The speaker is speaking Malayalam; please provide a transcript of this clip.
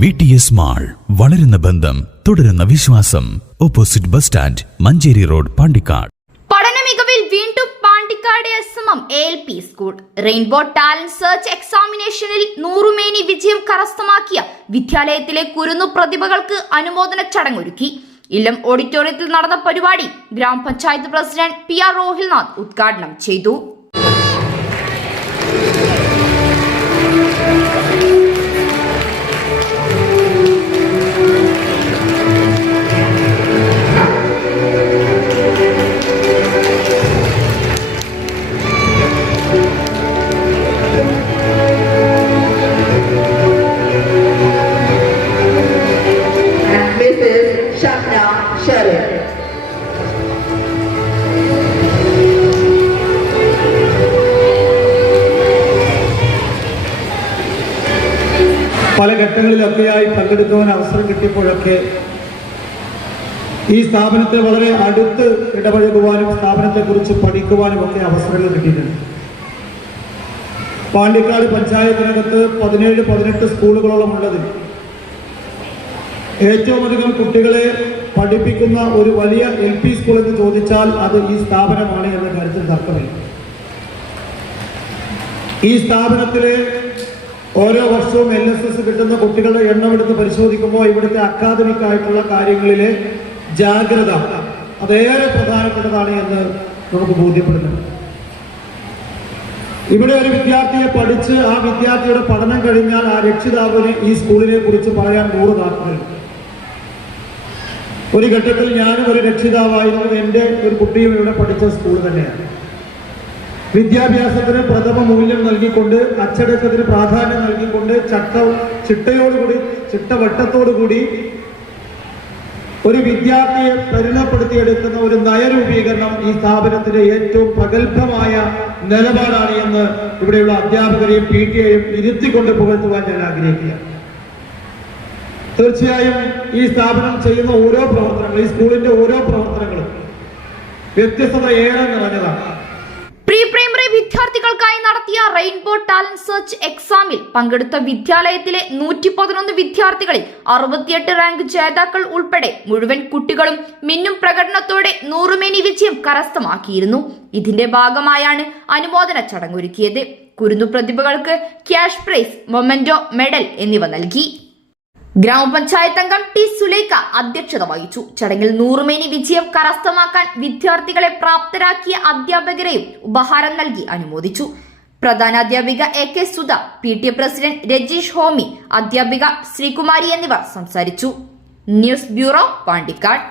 VTS മാൾ, വളരുന്ന ബന്ധം, തുടരുന്ന വിശ്വാസം. Opposite bus stand, Manjeri road, Pandikkad. പഠന മികവിൽ വീണ്ടും Pandikkad SMM ALP school. Rainbow talent search എക്സാമിനേഷനിൽ 100 മേനി വിജയം കരസ്ഥമാക്കിയ വിദ്യാലയത്തിലെ കുരുന്നു പ്രതിഭകൾക്ക് അനുമോദന ചടങ്ങൊരുക്കി. ഇല്ലം ഓഡിറ്റോറിയത്തിൽ നടന്ന പരിപാടി ഗ്രാമപഞ്ചായത്ത് പ്രസിഡന്റ് PR റോഹിൽനാഥ് ഉദ്ഘാടനം ചെയ്തു. പല ഘട്ടങ്ങളിലൊക്കെയായി പങ്കെടുക്കുവാൻ അവസരം കിട്ടിയപ്പോഴൊക്കെ ഈ സ്ഥാപനത്തെ വളരെ അടുത്ത് ഇടപഴകുവാനും സ്ഥാപനത്തെക്കുറിച്ച് പഠിക്കുവാനും ഒക്കെ അവസരങ്ങൾ കിട്ടിയിട്ടുണ്ട്. പാണ്ടിക്കാട് പഞ്ചായത്തിനകത്ത് 17-18 സ്കൂളുകളോളം ഉള്ളതിൽ ഏറ്റവും അധികം കുട്ടികളെ പഠിപ്പിക്കുന്ന ഒരു വലിയ LP സ്കൂൾ എന്ന് ചോദിച്ചാൽ അത് ഈ സ്ഥാപനമാണ് എന്ന കാര്യത്തിൽ തർക്കമില്ല. ഈ സ്ഥാപനത്തിലെ ഓരോ വർഷവും LSS കിട്ടുന്ന കുട്ടികളുടെ എണ്ണം എടുത്ത് പരിശോധിക്കുമ്പോൾ ഇവിടുത്തെ അക്കാദമിക് ആയിട്ടുള്ള കാര്യങ്ങളിലെ ജാഗ്രത അതേറെ പ്രധാനപ്പെട്ടതാണ് എന്ന് നമുക്ക് ബോധ്യപ്പെടുന്നുണ്ട്. ഇവിടെ ഒരു വിദ്യാർത്ഥിയെ പഠിച്ച് ആ വിദ്യാർത്ഥിയുടെ പഠനം കഴിഞ്ഞാൽ ആ രക്ഷിതാവിന് ഈ സ്കൂളിനെ കുറിച്ച് പറയാൻ 100 വാക്കുകളുണ്ട്. ഒരു ഘട്ടത്തിൽ ഞാനും ഒരു രക്ഷിതാവായിരുന്നു. എൻ്റെ ഒരു കുട്ടിയും ഇവിടെ പഠിച്ച സ്കൂൾ തന്നെയാണ്. വിദ്യാഭ്യാസത്തിന് പ്രഥമ മൂല്യം നൽകിക്കൊണ്ട്, അച്ചടക്കത്തിന് പ്രാധാന്യം നൽകിക്കൊണ്ട്, ചിട്ടവട്ടത്തോടുകൂടി ഒരു വിദ്യാർത്ഥിയെ പരിണപ്പെടുത്തിയെടുക്കുന്ന ഒരു നയരൂപീകരണം ഈ സ്ഥാപനത്തിന്റെ ഏറ്റവും പ്രഗത്ഭമായ നിലപാടാണ് എന്ന് ഇവിടെയുള്ള അധ്യാപകരെയും PTA-യും ഇരുത്തിക്കൊണ്ട് പുകഴ്ത്തുവാൻ ഞാൻ ആഗ്രഹിക്കുകയാണ്. തീർച്ചയായും ഈ സ്ഥാപനം ചെയ്യുന്ന ഓരോ പ്രവർത്തനങ്ങളും, ഈ സ്കൂളിന്റെ ഓരോ പ്രവർത്തനങ്ങളും വ്യത്യസ്തത ഏറെ നിറഞ്ഞതാണ്. പ്രീ പ്രൈമറി വിദ്യാർത്ഥികൾക്കായി നടത്തിയ റെയിൻബോ ടാലന്റ് സെർച്ച് എക്സാമിൽ പങ്കെടുത്ത വിദ്യാലയത്തിലെ 111 വിദ്യാർത്ഥികളിൽ 68 റാങ്ക് ജേതാക്കൾ ഉൾപ്പെടെ മുഴുവൻ കുട്ടികളും മിന്നും പ്രകടനത്തോടെ 100 മേനി വിജയം കരസ്ഥമാക്കിയിരുന്നു. ഇതിന്റെ ഭാഗമായാണ് അനുമോദന ചടങ്ങൊരുക്കിയത്. കുരുന്നു പ്രതിഭകൾക്ക് ക്യാഷ് പ്രൈസ്, മൊമെന്റോ, മെഡൽ എന്നിവ നൽകി. ഗ്രാമപഞ്ചായത്ത് അംഗം T. സുലൈഖ അധ്യക്ഷത വഹിച്ചു. ചടങ്ങിൽ 100 മേനി വിജയം കരസ്ഥമാക്കാൻ വിദ്യാർത്ഥികളെ പ്രാപ്തരാക്കിയ അധ്യാപകരെയും ഉപഹാരം നൽകി അനുമോദിച്ചു. പ്രധാനാധ്യാപിക AK Sudha, PTA president Rajeesh Homi, അധ്യാപിക ശ്രീകുമാരി എന്നിവർ സംസാരിച്ചു. News bureau, Pandikkad.